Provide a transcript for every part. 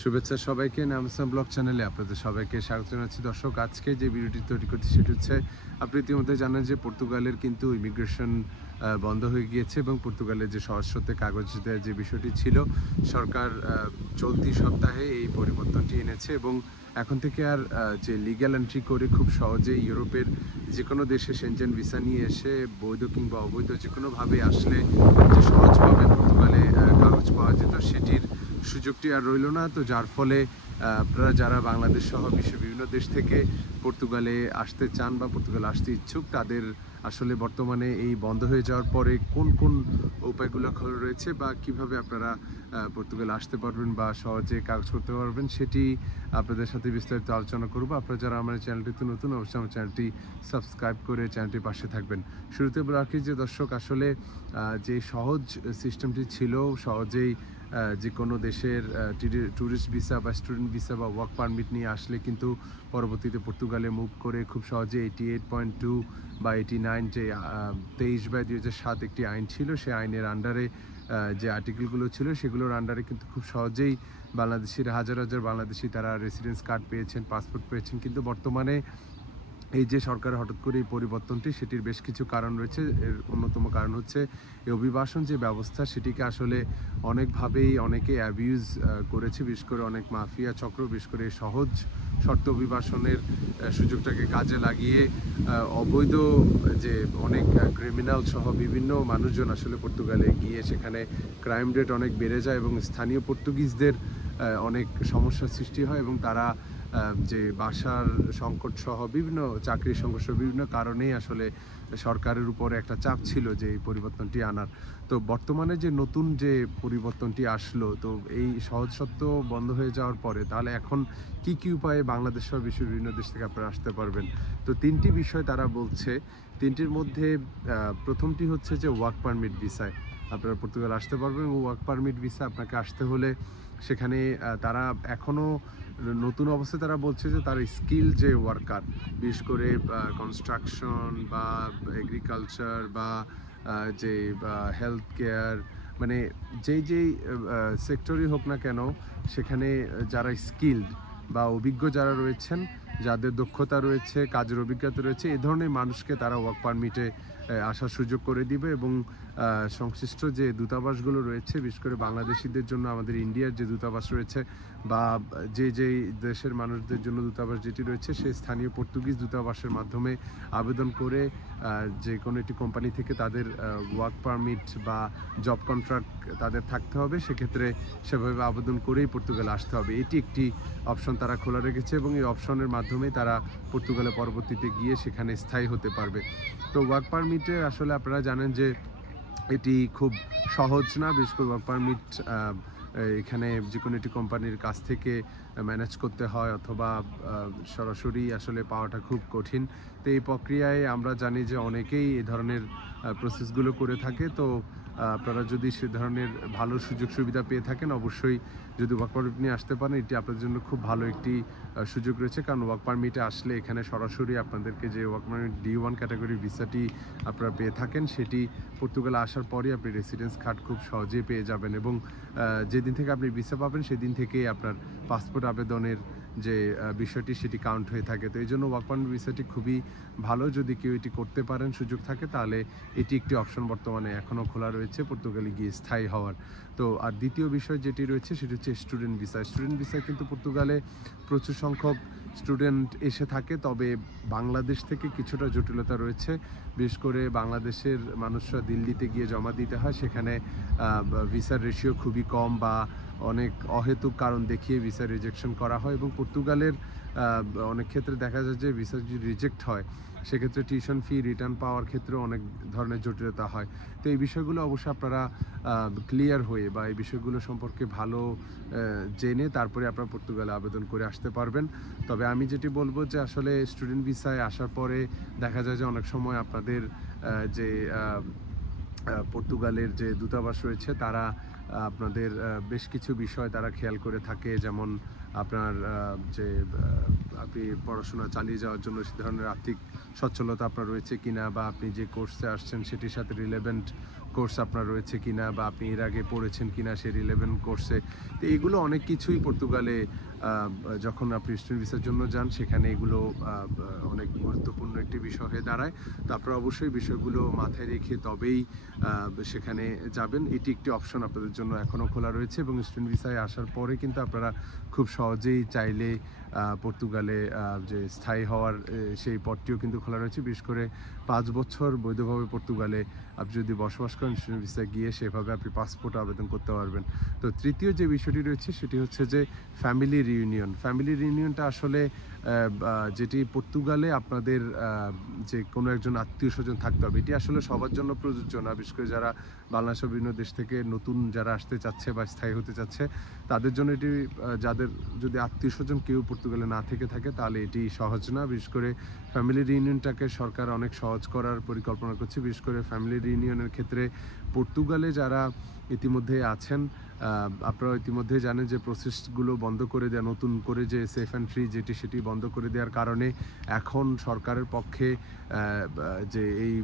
শুভেচ্ছা সবাইকে, নামসাম ব্লগ চ্যানেলে আপনাদের সবাইকে স্বাগত জানাচ্ছি। দর্শক, আজকে যে ভিডিওটি তৈরি করছি সেটি হচ্ছে, আপনি ইতিমধ্যে জানেন যে পর্তুগালের কিন্তু ইমিগ্রেশন বন্ধ হয়ে গিয়েছে এবং পর্তুগালের যে সহজতে কাগজ দেওয়ার যে বিষয়টি ছিল, সরকার চলতি সপ্তাহে এই পরিবর্তনটি এনেছে এবং এখন থেকে আর যে লিগ্যাল এন্ট্রি করে খুব সহজেই ইউরোপের যে কোনো দেশে সেনজেন ভিসা নিয়ে এসে বৈধ কিংবা অবৈধ যে কোনোভাবে আসলে যে সহজভাবে পর্তুগালে কাগজ পাওয়া যেত, সেটির সুযোগটি আর রইল না। তো যার ফলে আপনারা যারা বাংলাদেশ সহ বিশ্বের বিভিন্ন দেশ থেকে পর্তুগালে আসতে চান বা পর্তুগালে আসতে ইচ্ছুক, তাদের আসলে বর্তমানে এই বন্ধ হয়ে যাওয়ার পরে কোন কোন উপায়গুলো খোলা রয়েছে বা কিভাবে আপনারা পর্তুগালে আসতে পারবেন বা সহজে কাজ করতে পারবেন, সেটি আপনাদের সাথে বিস্তারিত আলোচনা করব। আপনারা যারা আমার চ্যানেলটিতে নতুন, অবশ্যই আমার চ্যানেলটি সাবস্ক্রাইব করে চ্যানেলটির পাশে থাকবেন। শুরুতে রাখি যে দর্শক, আসলে যে সহজ সিস্টেমটি ছিল, সহজেই যে কোনো দেশের ট্যুরিস্ট ভিসা বা স্টুডেন্ট ভিসা বা ওয়ার্ক পারমিট নিয়ে আসলে কিন্তু পরবর্তীতে পর্তুগালে মুভ করে খুব সহজে 88.2 বা 89 যে 23/2007 একটি আইন ছিল, সেই আইনের আন্ডারে যে আর্টিকেলগুলো ছিল সেগুলোর আন্ডারে কিন্তু খুব সহজেই বাংলাদেশির হাজার হাজার বাংলাদেশি তারা রেসিডেন্স কার্ড পেয়েছেন, পাসপোর্ট পেয়েছেন। কিন্তু বর্তমানে এই যে সরকারের হঠাৎ করে এই পরিবর্তনটি, সেটির বেশ কিছু কারণ রয়েছে। এর অন্যতম কারণ হচ্ছে এই অভিবাসন যে ব্যবস্থা, সেটিকে আসলে অনেকভাবেই অনেকে অ্যাবিউজ করেছে, বিশেষ করে অনেক মাফিয়া চক্র, বিশেষ করে সহজ শর্ত অভিবাসনের সুযোগটাকে কাজে লাগিয়ে অবৈধ যে অনেক ক্রিমিনাল সহ বিভিন্ন মানুষজন আসলে পর্তুগালে গিয়ে সেখানে ক্রাইম রেট অনেক বেড়ে যায় এবং স্থানীয় পর্তুগিজদের অনেক সমস্যার সৃষ্টি হয় এবং তারা যে বাসার সংকট সহ বিভিন্ন চাকরির সংঘর্ষ বিভিন্ন কারণেই আসলে সরকারের উপরে একটা চাপ ছিল যে এই পরিবর্তনটি আনার। তো বর্তমানে যে নতুন যে পরিবর্তনটি আসলো, তো এই সহজ সত্য বন্ধ হয়ে যাওয়ার পরে তাহলে এখন কি কি উপায়ে বাংলাদেশ সহ বিশ্বের বিভিন্ন দেশ থেকে আপনারা আসতে পারবেন? তো তিনটি বিষয় তারা বলছে। তিনটির মধ্যে প্রথমটি হচ্ছে যে ওয়ার্ক পারমিট ভিসায় আপনারা পর্তুগাল আসতে পারবেন। ওয়ার্ক পারমিট ভিসা আপনাকে আসতে হলে সেখানে তারা এখনও নতুন অবস্থায় তারা বলছে যে তার স্কিল যে ওয়ার্কার, বিশেষ করে কনস্ট্রাকশন বা এগ্রিকালচার বা যে হেলথ কেয়ার, মানে যেই যেই সেক্টরই হোক না কেন, সেখানে যারা স্কিল্ড বা অভিজ্ঞ যারা রয়েছেন, যাদের দক্ষতা রয়েছে, কাজের অভিজ্ঞতা রয়েছে, এ ধরনের মানুষকে তারা ওয়ার্ক পারমিটে আসার সুযোগ করে দিবে এবং সংশ্লিষ্ট যে দূতাবাসগুলো রয়েছে, বিশেষ করে বাংলাদেশিদের জন্য আমাদের ইন্ডিয়ার যে দূতাবাস রয়েছে বা যেই দেশের মানুষদের জন্য দূতাবাস যেটি রয়েছে, সেই স্থানীয় পর্তুগিজ দূতাবাসের মাধ্যমে আবেদন করে যে কোনো একটি কোম্পানি থেকে তাদের ওয়ার্ক পারমিট বা জব কন্ট্রাক্ট তাদের থাকতে হবে। সেক্ষেত্রে সেভাবে আবেদন করেই পর্তুগালে আসতে হবে। এটি একটি অপশন তারা খোলা রেখেছে এবং এই অপশনের মাধ্যমে তারা পর্তুগালে পরবর্তীতে গিয়ে সেখানে স্থায়ী হতে পারবে। তো ওয়ার্ক পারমিটে আসলে আপনারা জানেন যে এটি খুব সহজ না। বিশেষ করে ওয়ার্ক পারমিট এখানে যে কোনো একটি কোম্পানির কাছ থেকে ম্যানেজ করতে হয় অথবা সরাসরি আসলে পাওয়াটা খুব কঠিন। তো এই প্রক্রিয়ায় আমরা জানি যে অনেকেই এই ধরনের প্রসেসগুলো করে থাকে। তো আপনারা যদি সে ধরনের ভালো সুযোগ সুবিধা পেয়ে থাকেন, অবশ্যই যদি ওয়ার্ক পারমিট নিয়ে আসতে পারেন, এটি আপনাদের জন্য খুব ভালো একটি সুযোগ রয়েছে। কারণ ওয়ার্ক পারমিটে আসলে এখানে সরাসরি আপনাদেরকে যে ওয়ার্ক পারমিট D1 ক্যাটাগরির ভিসাটি আপনারা পেয়ে থাকেন, সেটি পর্তুগালে আসার পরই আপনি রেসিডেন্স কার্ড খুব সহজেই পেয়ে যাবেন এবং যেদিন থেকে আপনি ভিসা পাবেন সেদিন থেকেই আপনার পাসপোর্ট আবেদনের যে বিষয়টি সেটি কাউন্ট হয়ে থাকে। তো এই জন্য ওয়ার্ক পারমিট ভিসাটি খুবই ভালো। যদি কেউ এটি করতে পারেন, সুযোগ থাকে, তাহলে এটি একটি অপশন বর্তমানে এখনও খোলা রয়েছে পর্তুগালে গিয়ে স্থায়ী হওয়ার। তো আর দ্বিতীয় বিষয় যেটি রয়েছে সেটি হচ্ছে স্টুডেন্ট ভিসা। স্টুডেন্ট ভিসায় কিন্তু পর্তুগালে প্রচুর সংখ্যক স্টুডেন্ট এসে থাকে, তবে বাংলাদেশ থেকে কিছুটা জটিলতা রয়েছে। বিশেষ করে বাংলাদেশের মানুষরা দিল্লিতে গিয়ে জমা দিতে হয়, সেখানে ভিসার রেশিও খুবই কম বা অনেক অহেতুক কারণ দেখিয়ে ভিসা রিজেকশন করা হয় এবং পর্তুগালের অনেক ক্ষেত্রে দেখা যায় যে ভিসা যদি রিজেক্ট হয়, সেক্ষেত্রে টিউশন ফি রিটার্ন পাওয়ার ক্ষেত্রে অনেক ধরনের জটিলতা হয়। তো এই বিষয়গুলো অবশ্যই আপনারা ক্লিয়ার হয়ে বা এই বিষয়গুলো সম্পর্কে ভালো জেনে তারপরে আপনারা পর্তুগালে আবেদন করে আসতে পারবেন। তবে আমি যেটি বলবো যে আসলে স্টুডেন্ট ভিসায় আসার পরে দেখা যায় যে অনেক সময় আপনাদের যে পর্তুগালের যে দূতাবাস রয়েছে, তারা আপনাদের বেশ কিছু বিষয় তারা খেয়াল করে থাকে। যেমন আপনার যে আপনি পড়াশোনা চালিয়ে যাওয়ার জন্য সে ধরনের আর্থিক সচ্ছলতা আপনার রয়েছে কিনা, বা আপনি যে কোর্সে আসছেন সেটির সাথে রিলেভেন্ট কোর্স আপনার রয়েছে কিনা, বা আপনি এর আগে পড়েছেন কিনা সেই রিলেভেন্ট কোর্সে। তো এগুলো অনেক কিছুই পর্তুগালে যখন আপনি স্টুডেন্ট ভিসার জন্য যান সেখানে এগুলো অনেক গুরুত্বপূর্ণ একটি বিষয় হয়ে দাঁড়ায়। তো আপনারা অবশ্যই বিষয়গুলো মাথায় রেখে তবেই সেখানে যাবেন। এটি একটি অপশন আপনাদের জন্য এখনও খোলা রয়েছে, এবং স্টুডেন্ট ভিসায় আসার পরে কিন্তু আপনারা খুব সহজেই চাইলে পর্তুগালে যে স্থায়ী হওয়ার সেই পথটিও কিন্তু খোলা রয়েছে। বিশেষ করে 5 বছর বৈধভাবে পর্তুগালে আপনি যদি বসবাস করেন স্টুডেন্ট ভিসায় গিয়ে, সেভাবে আপনি পাসপোর্ট আবেদন করতে পারবেন। তো তৃতীয় যে বিষয়টি রয়েছে সেটি হচ্ছে যে ফ্যামিলি রিউনিয়ন। ফ্যামিলি রিউনিয়নটা আসলে যেটি পর্তুগালে আপনাদের যে কোনো একজন আত্মীয় স্বজন থাকতে হবে, এটি আসলে সবার জন্য প্রযোজ্য না। বিশেষ করে যারা বাংলাদেশের বিভিন্ন দেশ থেকে নতুন যারা আসতে চাচ্ছে বা স্থায়ী হতে চাচ্ছে, তাদের জন্য এটি যাদের যদি আত্মীয় স্বজন কেউ পর্তুগালে না থেকে থাকে তাহলে এটি সহজ না। বিশেষ করে ফ্যামিলি রিউনিয়নটাকে সরকার অনেক সহজ করার পরিকল্পনা করছে। বিশেষ করে ফ্যামিলি রিউনিয়নের ক্ষেত্রে পর্তুগালে যারা ইতিমধ্যে আছেন, আপনারা ইতিমধ্যে জানেন যে প্রসেসগুলো বন্ধ করে দেওয়া, নতুন করে যে সেফ অ্যান্ড ফ্রি সেটি বন্ধ করে দেওয়ার কারণে এখন সরকারের পক্ষে যে এই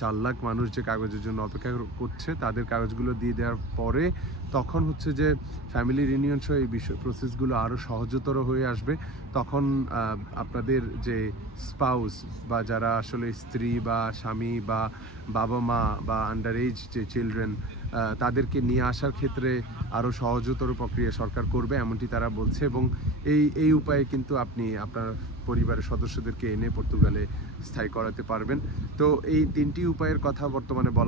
4 লাখ মানুষ যে কাগজের জন্য অপেক্ষা করছে, তাদের কাগজগুলো দিয়ে দেওয়ার পরে তখন হচ্ছে যে ফ্যামিলি রিউনিয়ন সহ এই বিষয় প্রসেসগুলো আরও সহজতর হয়ে আসবে। তখন আপনাদের যে স্পাউস বা যারা আসলে স্ত্রী বা স্বামী বা বাবা মা বা আন্ডার এজ যে চিলড্রেন, তাদেরকে নিয়ে আসার ক্ষেত্রে আরও সহজতর প্রক্রিয়া সরকার করবে এমনটি তারা বলছে। এবং এই উপায়ে কিন্তু আপনি আপনার পরিবারের সদস্যদেরকে এনে পর্তুগালে স্থায়ী করাতে পারবেন। তো এই 3টি উপায়ের কথা বর্তমানে বলা